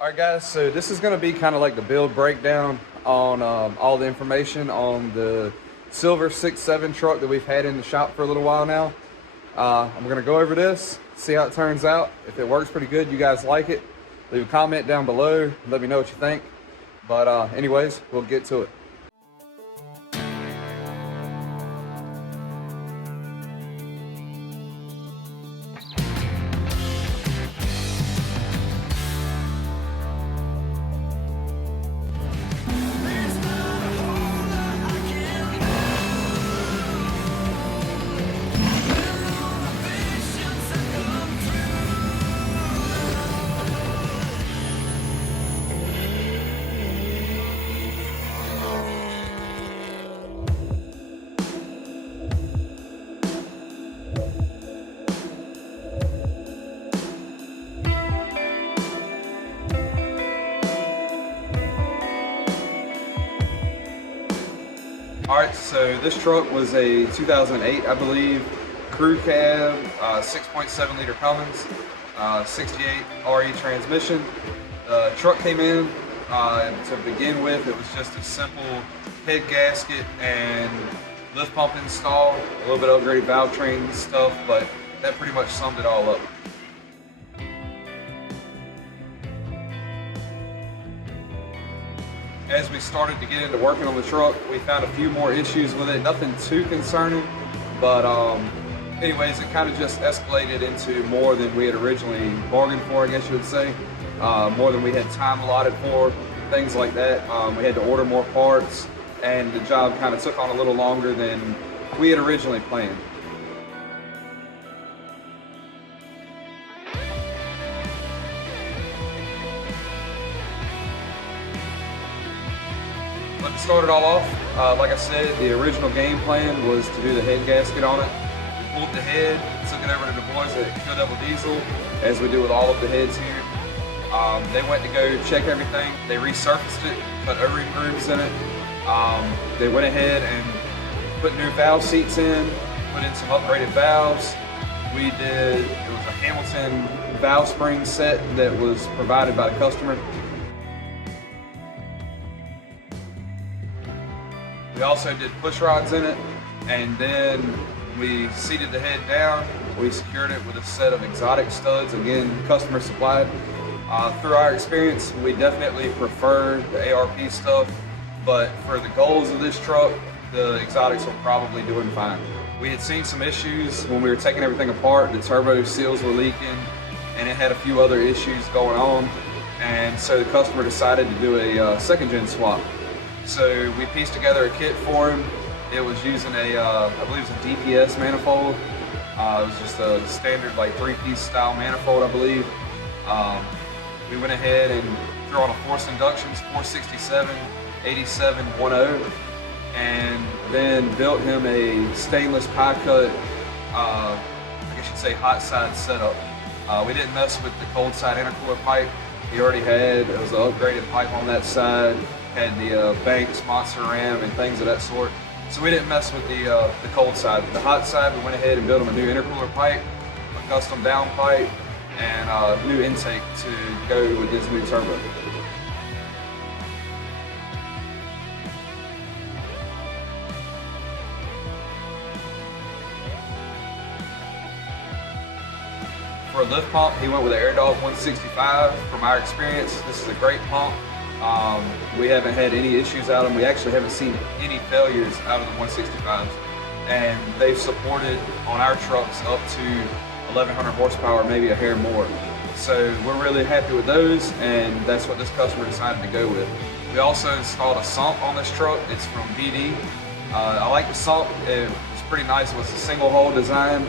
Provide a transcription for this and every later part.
Alright guys, so this is going to be kind of like the build breakdown on all the information on the silver 6.7 truck that we've had in the shop for a little while now. I'm going to go over this, see how it turns out. If it works pretty good, you guys like it, leave a comment down below, let me know what you think. But anyways, we'll get to it. Alright, so this truck was a 2008, I believe, crew cab, 6.7 liter Cummins, 68 RE transmission. The truck came in, to begin with, it was just a simple head gasket and lift pump install, a little bit of upgraded valvetrain stuff, but that pretty much summed it all up. As we started to get into working on the truck, we found a few more issues with it, nothing too concerning, but anyways, it kind of just escalated into more than we had originally bargained for, I guess you would say, more than we had time allotted for, things like that. We had to order more parts, and the job kind of took on a little longer than we had originally planned. But to start it all off, like I said, the original game plan was to do the head gasket on it. We pulled the head, took it over to the boys at TRE Diesel, as we do with all of the heads here. They went to go check everything. They resurfaced it, put O-ring grooves in it. They went ahead and put new valve seats in, put in some upgraded valves. It was a Hamilton valve spring set that was provided by the customer. We also did push rods in it, and then we seated the head down. We secured it with a set of exotic studs, again, customer supplied. Through our experience, we definitely prefer the ARP stuff, but for the goals of this truck, the exotics were probably doing fine. We had seen some issues when we were taking everything apart. The turbo seals were leaking, and it had a few other issues going on, and so the customer decided to do a second gen swap. So we pieced together a kit for him. It was using I believe it's a DPS manifold. It was just a standard like 3-piece style manifold, I believe. We went ahead and threw on a forced inductions 467 8710, and then built him a stainless pie cut, I guess you'd say hot side setup. We didn't mess with the cold side intercooler pipe. He already had, it was an upgraded pipe on that side. Had the Banks Monster Ram and things of that sort. So we didn't mess with the cold side. The hot side, we went ahead and built him a new intercooler pipe, a custom down pipe, and a new intake to go with this new turbo. For a lift pump, he went with an AirDog 165. From our experience, this is a great pump. We haven't had any issues out of them. We actually haven't seen any failures out of the 165s. And they've supported on our trucks up to 1,100 horsepower, maybe a hair more. So we're really happy with those, and that's what this customer decided to go with. We also installed a sump on this truck. It's from VD. I like the sump. It's pretty nice. It was a single hole design.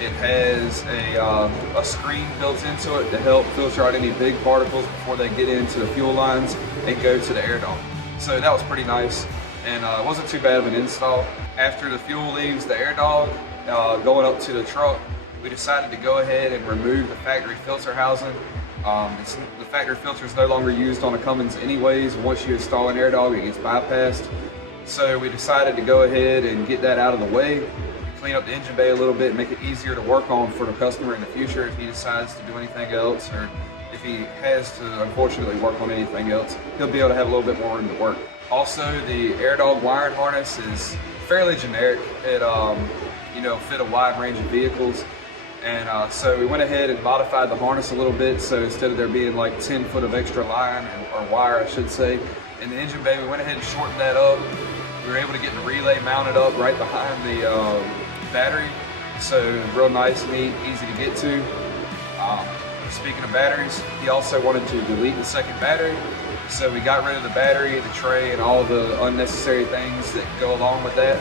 It has a screen built into it to help filter out any big particles before they get into the fuel lines and go to the air dome. So that was pretty nice, and it wasn't too bad of an install. After the fuel leaves the air dog, going up to the truck, we decided to go ahead and remove the factory filter housing. The factory filter is no longer used on a Cummins anyways. Once you install an air dog, it gets bypassed. So we decided to go ahead and get that out of the way, clean up the engine bay a little bit, make it easier to work on for the customer in the future if he decides to do anything else, or if if he has to unfortunately work on anything else, he'll be able to have a little bit more room to work. Also, the AirDog wiring harness is fairly generic. It fit a wide range of vehicles. And so we went ahead and modified the harness a little bit, so instead of there being like 10 foot of extra line, or wire I should say, in the engine bay, we went ahead and shortened that up. We were able to get the relay mounted up right behind the battery, so real nice, neat, easy to get to. Speaking of batteries, he also wanted to delete the second battery, so we got rid of the battery, the tray, and all the unnecessary things that go along with that,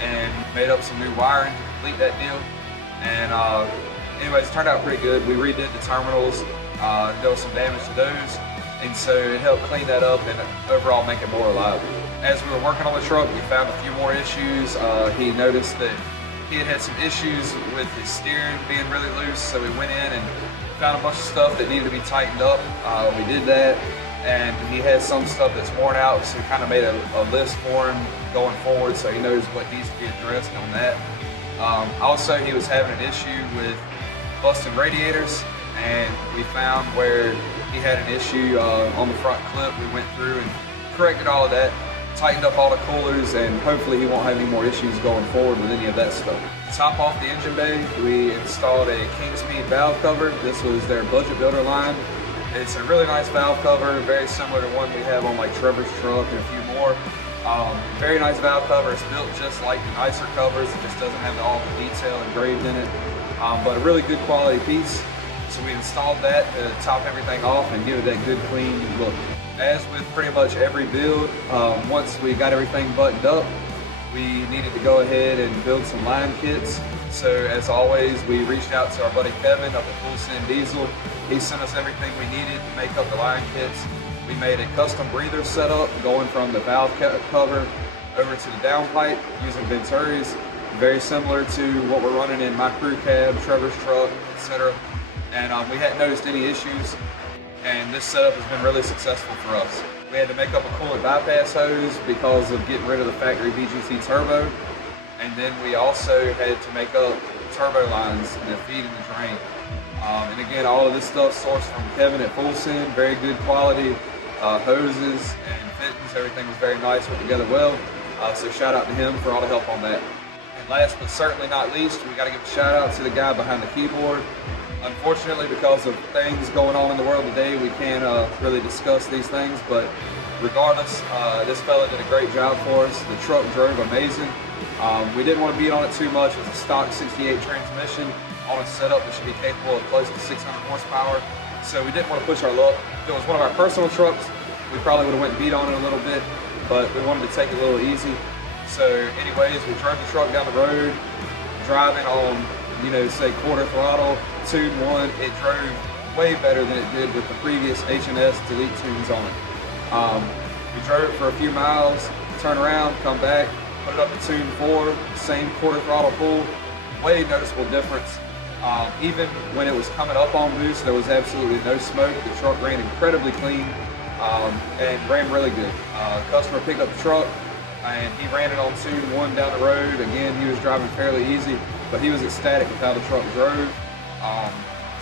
and made up some new wiring to complete that deal. And anyways, it turned out pretty good. We redid the terminals. There was some damage to those, and so it helped clean that up and overall make it more reliable. As we were working on the truck, we found a few more issues. He noticed that he had some issues with his steering being really loose, so we went in and found a bunch of stuff that needed to be tightened up. We did that, and he has some stuff that's worn out, so we kind of made a list for him going forward so he knows what needs to be addressed on that. Also, he was having an issue with busting radiators, and we found where he had an issue on the front clip. We went through and corrected all of that, tightened up all the coolers, and hopefully he won't have any more issues going forward with any of that stuff. To top off the engine bay, we installed a Kingspeed valve cover. This was their budget builder line. It's a really nice valve cover, very similar to one we have on like Trevor's truck and a few more. Very nice valve cover. It's built just like the nicer covers. It just doesn't have all the detail engraved in it, but a really good quality piece. So we installed that to top everything off and give it that good clean look. As with pretty much every build, once we got everything buttoned up, we needed to go ahead and build some line kits. So as always, we reached out to our buddy Kevin up at TRE Diesel. He sent us everything we needed to make up the line kits. We made a custom breather setup going from the valve cover over to the downpipe using Venturis, very similar to what we're running in my crew cab, Trevor's truck, etc. And we hadn't noticed any issues, and this setup has been really successful for us. We had to make up a coolant bypass hose because of getting rid of the factory VGT turbo, and then we also had to make up turbo lines that feed in the drain. And again, all of this stuff sourced from Kevin at Fulson, very good quality hoses and fittings. Everything was very nice, put together well. So shout out to him for all the help on that. And last but certainly not least, we got to give a shout out to the guy behind the keyboard. Unfortunately, because of things going on in the world today, we can't really discuss these things, but regardless, this fella did a great job for us. The truck drove amazing. We didn't want to beat on it too much. It's a stock 68 transmission on a setup that should be capable of close to 600 horsepower. So we didn't want to push our luck. If it was one of our personal trucks, we probably would have went and beat on it a little bit, but we wanted to take it a little easy. So anyways, we drove the truck down the road, driving on, say quarter throttle, tune 1, it drove way better than it did with the previous H&S delete tunes on it. We drove it for a few miles, turn around, come back, put it up to tune 4, same quarter throttle pull, way noticeable difference. Even when it was coming up on boost, there was absolutely no smoke. The truck ran incredibly clean and ran really good. Customer picked up the truck and he ran it on tune 1 down the road. Again, he was driving fairly easy, but he was ecstatic with how the truck drove.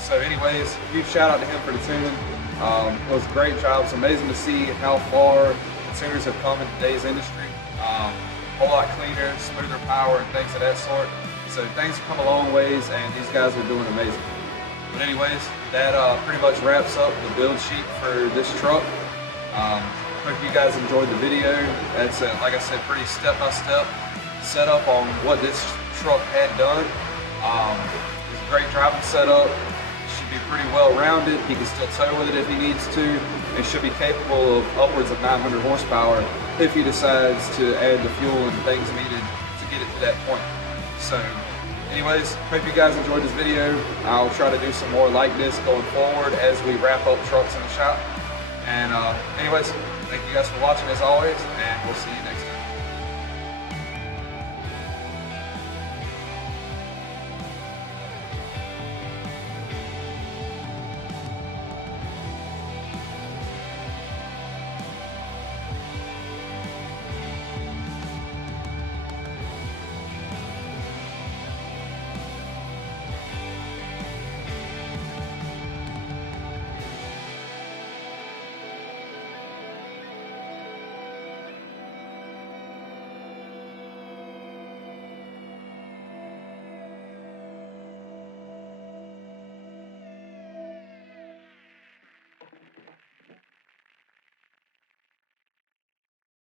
So anyways, huge shout out to him for the tuning. It was a great job. It's amazing to see how far tuners have come in today's industry. A whole lot cleaner, smoother power, and things of that sort. So things have come a long ways, and these guys are doing amazing. But anyways, that pretty much wraps up the build sheet for this truck. Hope you guys enjoyed the video. That's like I said, pretty step-by-step setup on what this truck had done. It's a great driving setup. Should be pretty well rounded. He can still tow with it if he needs to, and should be capable of upwards of 900 horsepower if he decides to add the fuel and things needed to get it to that point. So anyways, hope you guys enjoyed this video. I'll try to do some more like this going forward as we wrap up trucks in the shop. And anyways, thank you guys for watching as always, and we'll see you next time.